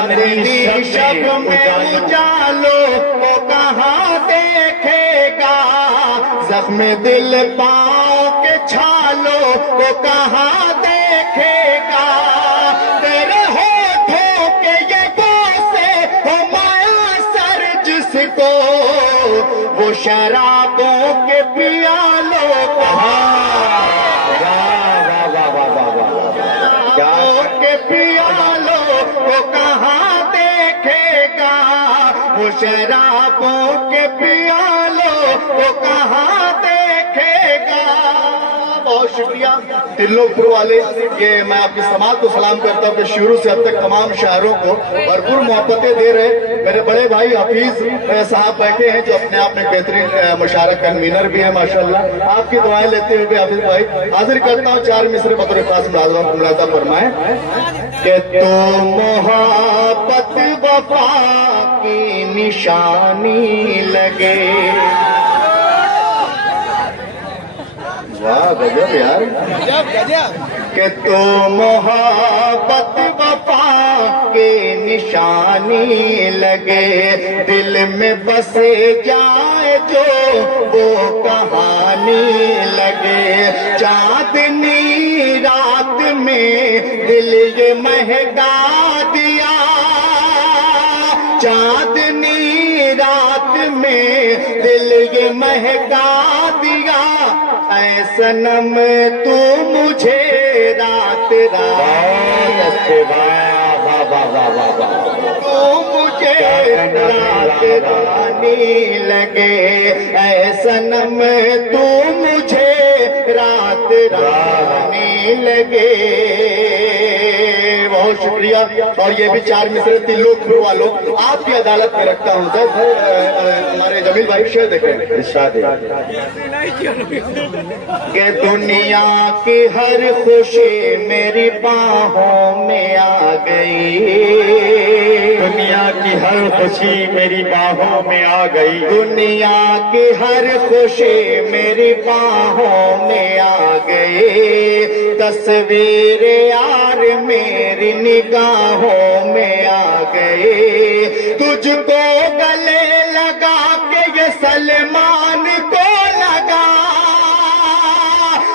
चांदनी शब में उजालों को कहाँ देखेगा, जख्म दिल पाँव के छालों को कहाँ देखेगा। तेरे होठों के ये बोसे हो माया सर जिसको, वो शराबों के पियालों को के पियालों को कहाँ देखेगा, वो शराबों के पियालों को कहाँ देखेगा। बहुत शुक्रिया तिल्लोपुर वाले, ये मैं आपकी समाज को सलाम करता हूँ कि शुरू से अब तक तमाम शहरों को भरपूर मोहब्बतें दे रहे। मेरे बड़े भाई हफीज साहब बैठे हैं जो अपने आप में बेहतरीन मुशारक कन्वीनर भी है माशाल्लाह। आपकी दुआएं लेते हुए हफीज भाई हाजिर करता हूँ 4 मिसरे बतौर खास मुलाजा फरमाए कि तो मोहब्बत वफा की निशानी लगे। वाह गजब यार, कि तो मोहब्बत वफा के निशानी लगे, दिल में बसे जाए जो वो कहानी लगे। चांदनी रात में दिल ये महका दिया, चांदनी रात में दिल ये महका दिया। ऐ सनम तू मुझे रात रात तू मुझे रात रानी लगे। ऐ सनम तू मुझे रात रानी लगे। बहुत शुक्रिया। और ये भी 4 मिसरे तिल्लोपुर वालों आपकी अदालत में रखता हूँ। सर हमारे जमील भाई शेर देखें कि दुनिया की हर खुशी मेरी बाहों में आ गई, दुनिया की हर खुशी मेरी बाहों में आ गई, दुनिया की हर खुशी मेरी बाहों में आ गई। तस्वीर यार मेरी निगाहों में आ गई। तुझको गले लगा के ये सलमान को लगा,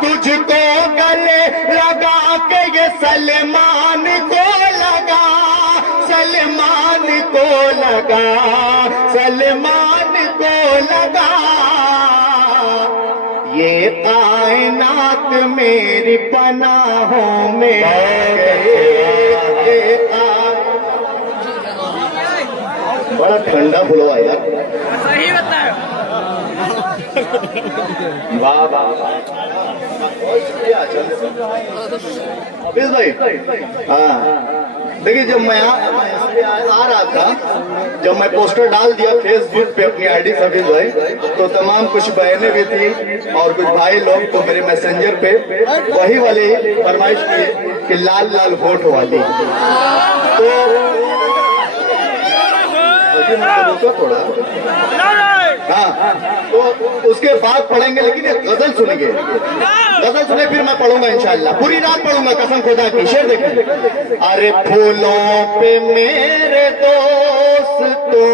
तुझको गले लगा के ये सलमान को लगा, सलमान को लगा, सलमान को लगा। ये कायनात मेरी पनाहों में बड़ा ठंडा फुलवा यार। सही बताया। वाह वाह हफीज भाई। हाँ देखिए, जब मैं आ रहा था, जब मैं पोस्टर डाल दिया फेसबुक पे अपनी आईडी हफीज भाई, तो तमाम कुछ बहनें भी थी और कुछ भाई लोग तो मेरे मैसेंजर पे वही वाली फरमाइश की कि लाल लाल वोट वाली। तो थोड़ा हाँ, तो उसके बाद पढ़ेंगे, लेकिन एक गजल सुनेंगे, गजल सुने फिर मैं पढ़ूंगा इंशाल्लाह। पूरी रात पढ़ूंगा कसम खुदा की। शेर देखें। अरे फूलों पे मेरे दोस्तों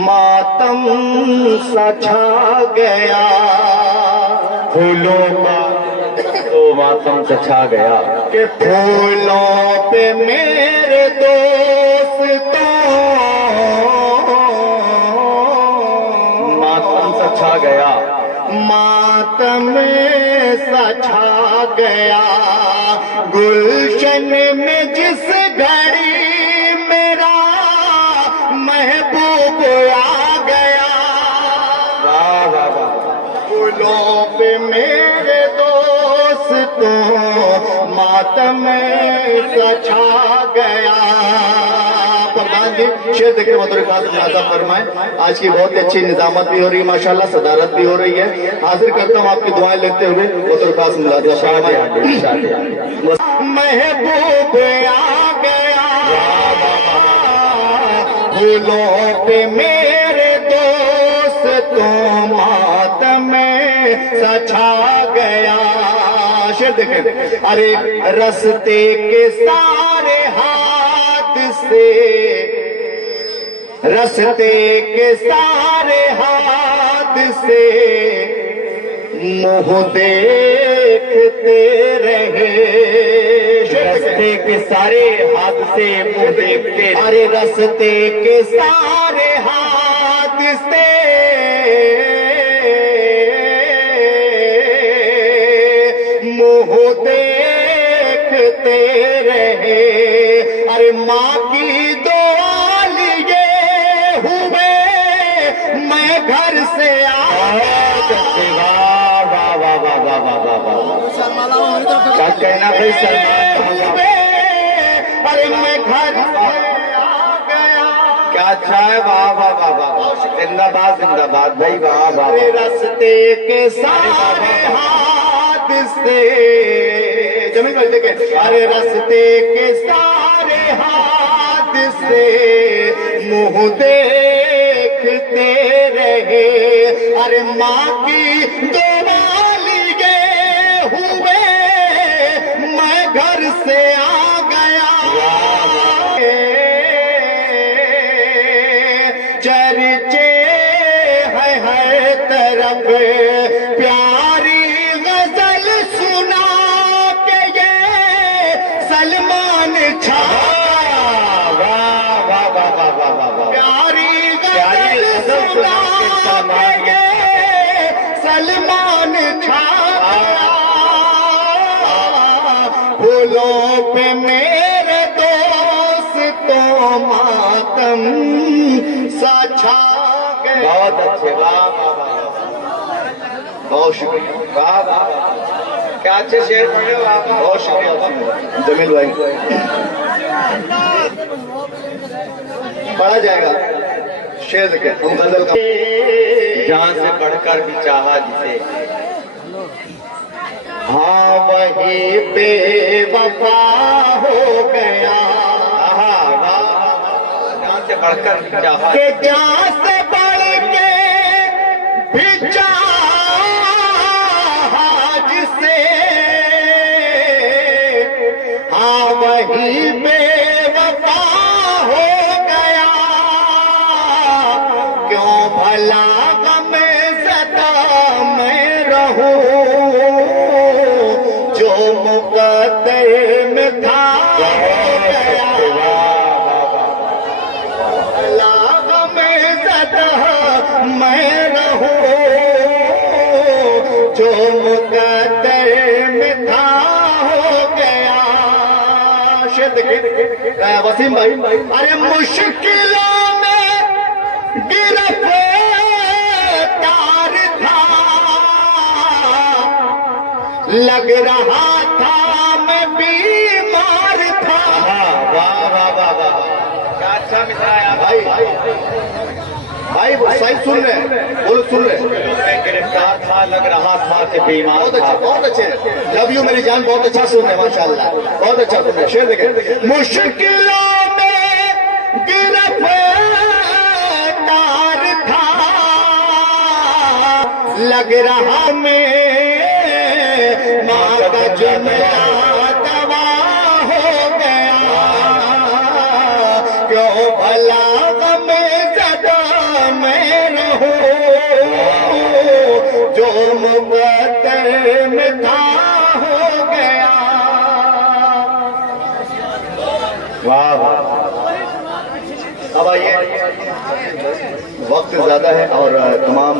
मातम सा छा गया, फूलों का तो मातम से छा गया, कि फूलों पे मेरे दोस्तों मातम से छा गया, मातम सा छा गया। गुलशन में जिस घड़ी मेरा महबूब आ गया, वाह वाह वाह, फूलों पे मेरे दोस्तों मातम सा छा गया। प्रधान जी शेर देखे मुलाजा फरमाए। आज की बहुत अच्छी निजामत भी हो रही है माशाल्लाह, सदारत भी हो रही है। हाजिर करता हूँ आपकी दुआएं लेते हुए खास मुलाजा फरमाए। महबूब आ गया, फूलों पे मेरे दोस्तों मातम सा छा गया। शेर देखें। अरे रस्ते के साथ से रस्ते के सारे हादसे मुंह देखते रहे। रस्ते के सारे हादसे मुंह देखते, अरे रस्ते के सारे हादसे मुंह देखते रहे। अरे माँ की दुआ लिए हुए मैं घर से आया। वाह वाह वाह वाह वाह वाह वाह वाह। क्या कहना भाई सलमान? अरे मैं घर से आ गया। क्या अच्छा है, वाह वाह वाह वाह, जिंदाबाद जिंदाबाद भाई, वाह वाह। अरे रस्ते के सारे हादसे, जमीन पर देखे, अरे रस्ते के सारे हादसे मुंह देखते रहे। अरे माँ की दुआ लिए हुए मैं घर से आ गया। चर्चे है हर तरफ प्यारी गजल सुना के ये सलमान छा। वाह वाह वाह वाह वाह वाह वाह। प्यारी गजल सुना के ये सलमान छा। फूलों पे मेरे दोस्तों मातम सा छा गए। बहुत अच्छे, वाह वाह वाह, बहुत शुक्रिया, वाह वाह, क्या अच्छे शेर पढ़े हो आप, बहुत शुक्रिया जमील भाई। पढ़ा जाएगा शेर के हम गजल का। जान से बढ़कर भी चाहा जिसे, हाँ वही बेवफा हो गया। वाह वाह, जान से बढ़कर भी चाहा, के जान से बढ़ के भी चाहा जिसे, हाँ वही बेवफा हो गया। क्यों भला गम ज़दा मैं रहूं जो मुकद्दर में था हो गया। लाग में ज़दा मैं रहूं जो मुकद्दर में था हो गया। शेर देखिए वसीम भाई, अरे मुश्किलों में गिरफ्तार था, लग रहा था मैं बीमार था। वाह वाह वाह वाह, क्या अच्छा मिसाया भाई भाई वो सही सुन रहे हैं, बोलो सुन रहे हैं। मैं गिरफ्तार था, लग रहा था कि बीमार बहुत अच्छा, था। बहुत अच्छे, लव यू मेरी जान, बहुत अच्छा सुन रहे हैं माशाल्लाह, बहुत अच्छा सुन रहे हैं। शेर देखें, मुश्किलों में गिरफ्तार था, लग रहा में माँ का जुमला दवा हो गया। क्यों भला गम ज़दा मैं रहूं जो मुकद्दर में था हो गया। वाह वाह, अब आइए, वक्त ज्यादा है और तमाम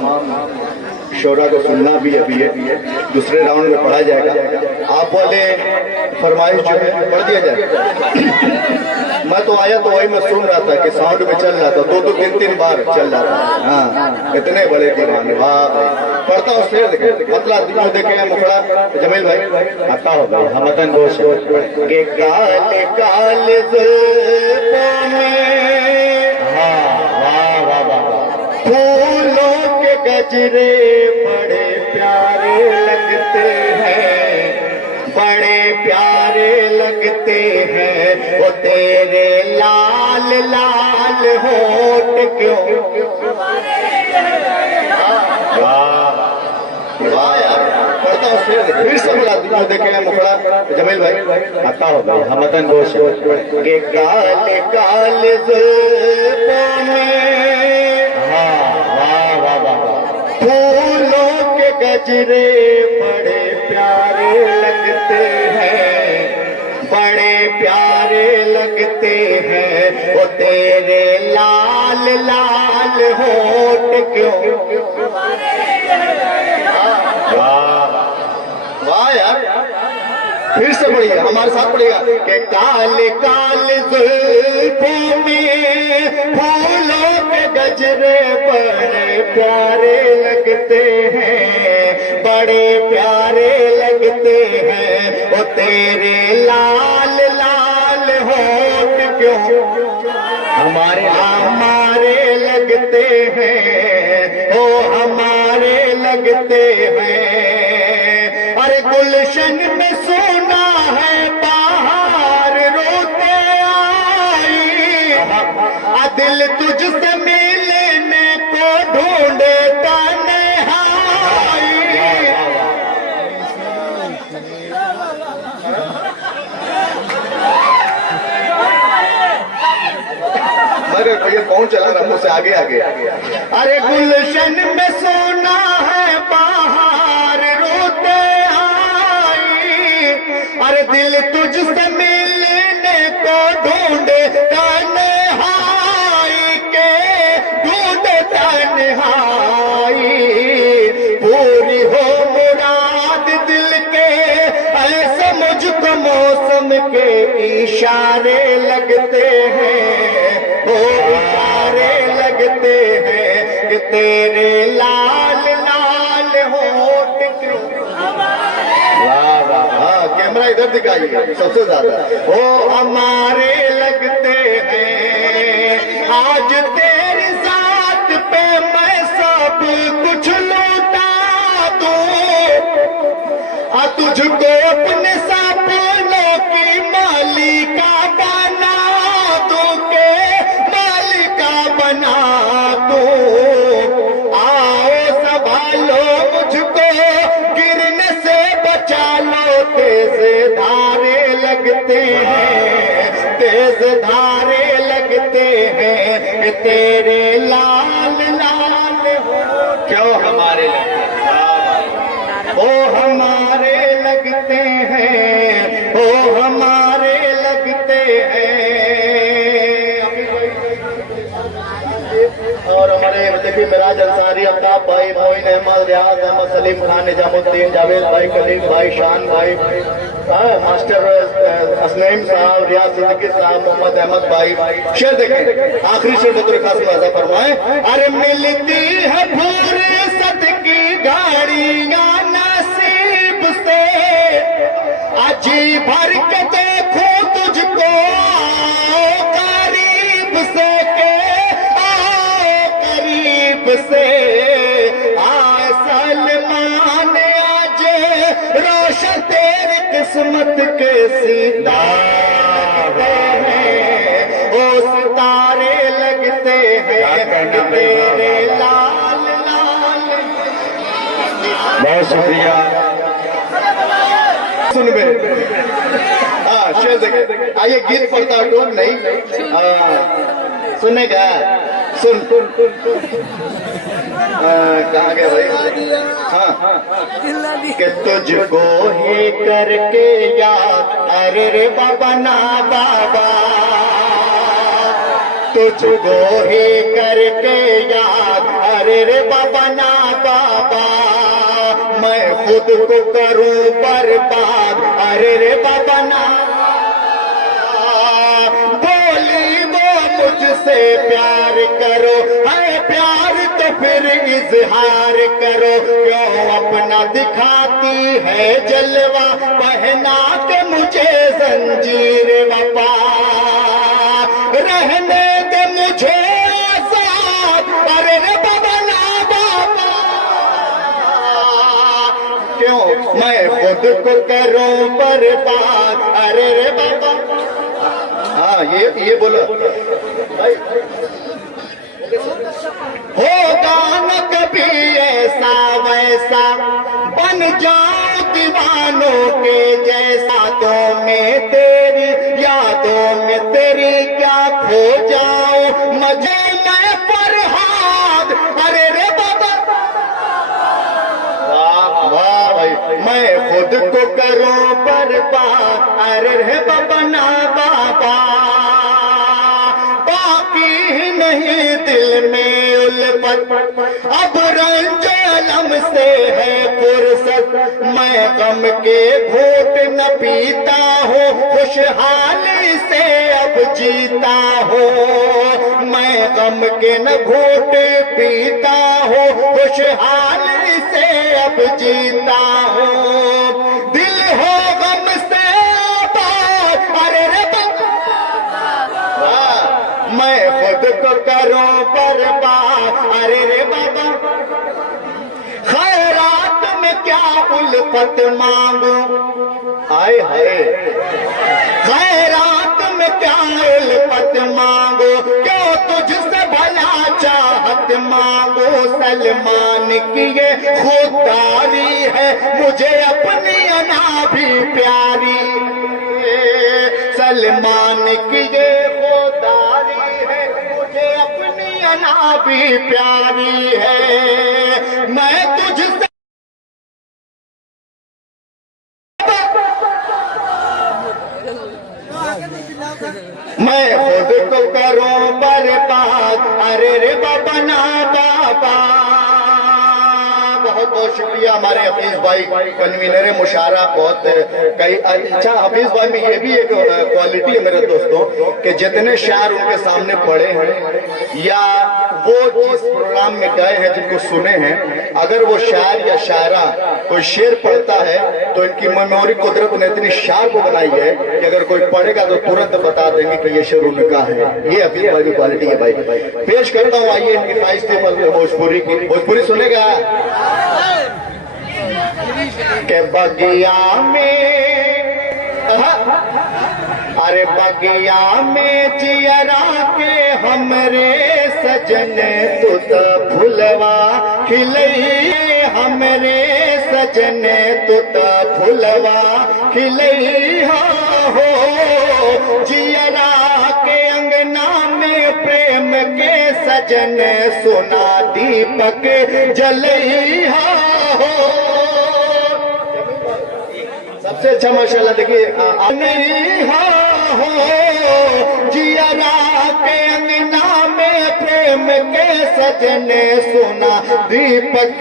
शोरा को सुनना भी अभी है, दूसरे राउंड में पढ़ा जाएगा। आप बोले फरमाइश जो है पढ़ दिया जाए। मैं तो आया तो वही मैं सुन रहा था कि साउंड में चल रहा था, दो तीन तीन बार चल रहा था। हाँ इतने बड़े दीवाने, वाह भाई। पढ़ता हूँ शेर देखे, पतला दिनों देखे मुखड़ा जमील भाई आता हो भाई, हमतन दोष के काले काले जुल्फों में, वाह वाह वाह, फूलों के गजरे बड़े प्यारे लगते हैं, बड़े प्यारे लगते हैं। वो तेरे लाल लाल होठ क्यों, वाह वाह यार, बताओ फिर से बोला तुझे देखे मुखड़ा जमील भाई आता हो भाई हमतन गोश के काले काले जुल्फों में वाह वाह वाह फूलों के गजरे बड़े प्यारे लगते हैं, बड़े प्यारे लगते हैं। वो तेरे लाल लाल होठ क्यों। वाह यार फिर से पढ़िए हमारे साथ पढ़िएगा के काले काले जुल्फों में फूलों के गजरे बड़े प्यारे लगते हैं, बड़े प्यारे लगते हैं। वो तेरे लाल लाल होठ क्यों हमारे लगते हैं, ओ हमारे लगते हैं। अरे गुलशन में सोना है बाहर रोते आई, दिल तुझसे मिलने को ढूंढे तन्हाई। मगर भैया कौन चला रहा मुझसे आगे आगे अरे गुलशन में सोना है बाहर रोते आई, अरे दिल तुझसे मिलने को ढूंढे तन्हाई के, ढूंढे तन्हाई। पूरी हो मुराद दिल के ऐसे मुझको मौसम के इशारे लगते हैं, ओ इशारे लगते हैं कि तेरे लाल लाल होठ क्यों। वाह वाह हाँ कैमरा इधर दिखाइए सबसे ज्यादा ओ हमारे लगते हैं। आज तेरी जात पे मैं सब कुछ लौटा दूं, तुझको अपने सपनों की मालिका बना दूं, के मालिका बना दूं। आओ संभालो मुझको गिरने से बचा लो, तेज धारे लगते हैं, तेज धारे लगते हैं कि तेरे लाल लाल क्यों हमारे ओ हमारे लगते हैं, ओ हमारे लगते हैं। और हमारे देखिए मिराज अंसारी अफ्ताब भाई मोइन अहमद रियाज अहमद सलीम खान निजामुद्दीन जावेद भाई कलीम भाई शान भाई मास्टर असलैम साहब रियाज सिद्दीकी साहब मोहम्मद अहमद भाई शेर देखें आखिरी शेर बतौर खास वाजा फरमाए। अरे मिलती है फुर्सत की गाड़ियां नसीब से, अजी भर के देखो तुझको आओ करीब से, के आओ करीब से। आए सलमान आज रोशन तेरी किस्मत के सितारे हैं, ओ सितारे लगते हैं तेरे लाल लाल। बहुत शुक्रिया सुन बे हाँ शेर देखे आइए गीत पढ़ता टोन नहीं सुनेगा सुन कहाँ गया भाई हाँ कि तुझको ही करके याद, अरे रे बाबा ना बाबा, तुझको ही करके याद, अरे रे बाबा ना बाबा। मैं खुद को करूं बर्बाद, अरे रे बाबा ना। बोली वो मुझसे प्यार करो, है प्यार तो फिर इजहार करो। क्यों अपना दिखाती है जलवा, पहना के मुझे जंजीर वफा। रहने दे मुझे आजाद, अरे रे बाबा ना बाबा। क्यों मैं खुद को करूं बर्बाद, अरे रे बाबा। हाँ ये बोलो होगा न कभी ऐसा वैसा, बन जाओ में तेरी, यादों में तेरी क्या खो जाऊं, मजे में फरहाद। अरे रे बाबा, वाह वाह भाई, मैं खुद को करूं बर्बाद। अरे रे बाबा ना बाबा, बाकी ही नहीं दिल में उल्फत, अब रंजलम से है फुर्सत। मैं गम के घूंट न पीता हूँ, खुशहाली से अब जीता हूँ। मैं गम के न घूंट पीता हूँ, खुशहाली से अब जीता हूँ। दिल हो गम से आबाद। अरे रे मैं खुद को करूं बर्बाद। अरे रे बाबा, खैरात में क्या उल्फत मांगू, आए हाय, खैरात में क्या उल्फत मांगो, क्यों तुझसे भला चाहत मांगो। सलमान की ये खुददारी है, मुझे अपनी अना भी प्यारी। सलमान की ये खुददारी है, मुझे अपनी अना भी प्यारी है। मैं तुझसे मैं खुद को करूं बर्बाद। अरे रे बाबा ना बाबा। बहुत बहुत शुक्रिया हमारे हफीज भाई, कन्वीनर मुशारा। बहुत कई अच्छा, हफीज भाई में ये भी एक क्वालिटी है मेरे दोस्तों कि जितने शायर उनके सामने पढ़े हैं या वो जिस प्रोग्राम में गए हैं, जिनको सुने हैं, अगर वो शायर या शायरा कोई शेर पढ़ता है तो इनकी मेमोरी कुदरत ने इतनी शार्प बनाई है कि अगर कोई पढ़ेगा तो तुरंत बता देंगे कि ये शेर उनका है। ये हफीज भाई की क्वालिटी है भाई। पेश करता हूँ, आइए इनकी फाइस्ती भोजपुरी की। भोजपुरी सुनेगा के बगिया में, अरे बगिया में जियरा के हमरे सजन तुत फुलवा खिलई, हमरे सजन तुत फुलवा खिलई हो। जियरा के अंगना में प्रेम के सजन सोना दीपक जलई हो। सबसे अच्छा माशाल्लाह देखिए, नहीं हो जियरा के अंगना में प्रेम के सजन सोना दीपक